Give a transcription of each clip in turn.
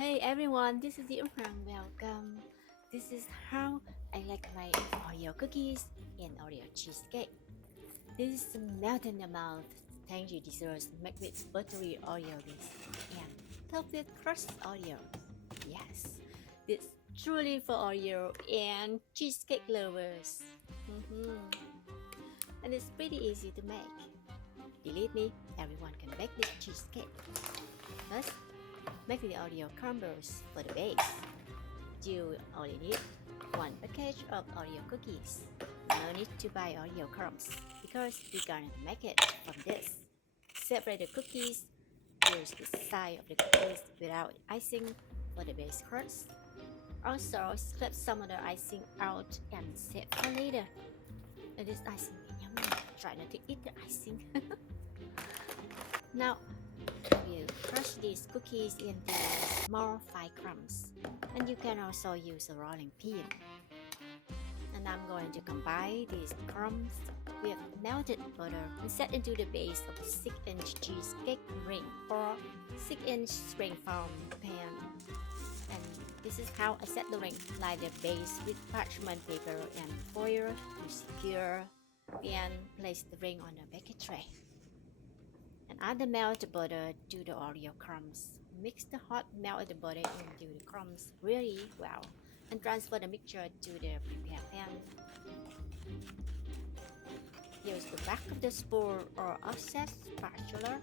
Hey everyone, this is Irresistible. Welcome. This is how I like my Oreo cookies and Oreo cheesecake. This is melt in the mouth, tangy desserts made with buttery Oreo base and topped with crust Oreo. Yes, this truly for Oreo and cheesecake lovers. Mhm. And it's pretty easy to make. Believe me, everyone can make this cheesecake. First, make the Oreo crumbles for the base. You only need one package of Oreo cookies. No need to buy Oreo crumbs because we're gonna make it from this. Separate the cookies. Use the side of the cookies without icing for the base crust. Also, scrape some of the icing out and save for later. And this icing is yummy. Try not to eat the icing. Now, you crush these cookies into small fine crumbs, and you can also use a rolling pin. And I'm going to combine these crumbs with melted butter and set into the base of a 6-inch cheesecake ring or 6-inch spring foam pan. And this is how I set the ring. Line the base with parchment paper and foil to secure, then place the ring on a baking tray. And add the melted butter to the Oreo crumbs. Mix the hot melted butter into the crumbs really well and transfer the mixture to the prepared pan. Use the back of the spoon or offset spatula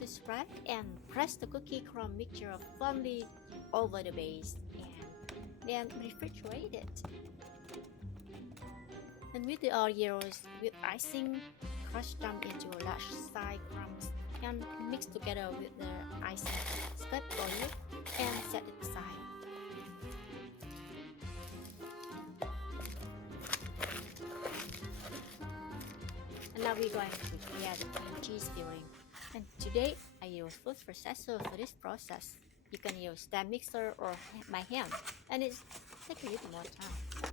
to spread and press the cookie crumb mixture firmly over the base and then refrigerate it. And with the Oreos with icing, crush them into large size crumbs and mix together with the icing. Spread Oreo and set it aside. And now we're going to prepare the cream cheese filling. And today I use food processor for this process. You can use stand mixer or by hand, and it takes a little more time.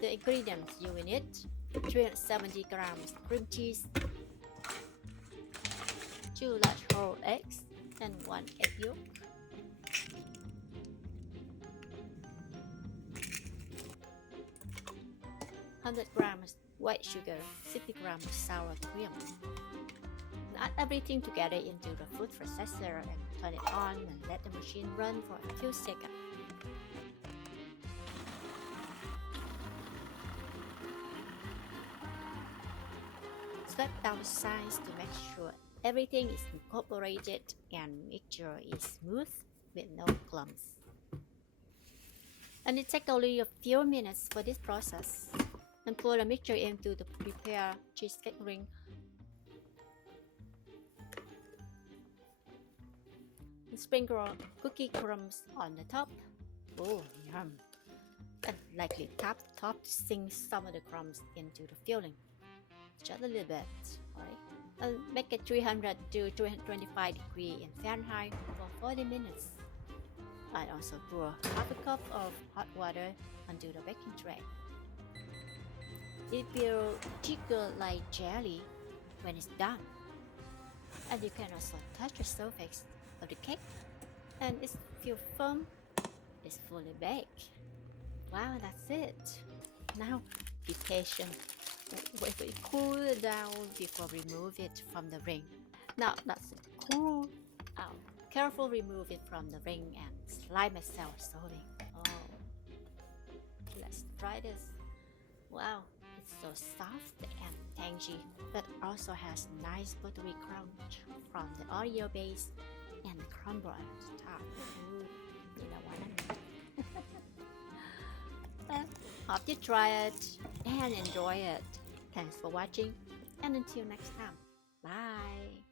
The ingredients you will need: 370 grams cream cheese, 2 large whole eggs, and 1 egg yolk. 100 grams white sugar, 60 grams sour cream. And add everything together into the food processor and turn it on and let the machine run for a few seconds. Swipe down the sides to make sure everything is incorporated and mixture is smooth with no clumps. And it takes only a few minutes for this process. And pour the mixture into the prepared cheesecake ring. And sprinkle cookie crumbs on the top. Oh, yum! And lightly tap the top to sink some of the crumbs into the filling. Just a little bit, alright? And make it 300 to 225 degrees in Fahrenheit for 40 minutes. I also pour half a cup of hot water onto the baking tray. It will jiggle like jelly when it's done. And you can also touch the surface of the cake, and it feels firm. It's fully baked. Wow, that's it. Now be patient. Wait for it to cool down before remove it from the ring. Now that's it. Cool out. Careful remove it from the ring and slide myself serving. Oh, let's try this. Wow, it's so soft and tangy, but also has nice buttery crunch from the Oreo base and the crumble at the top. Ooh, you know what I mean. Hope you try it and enjoy it. Thanks for watching, and until next time, bye.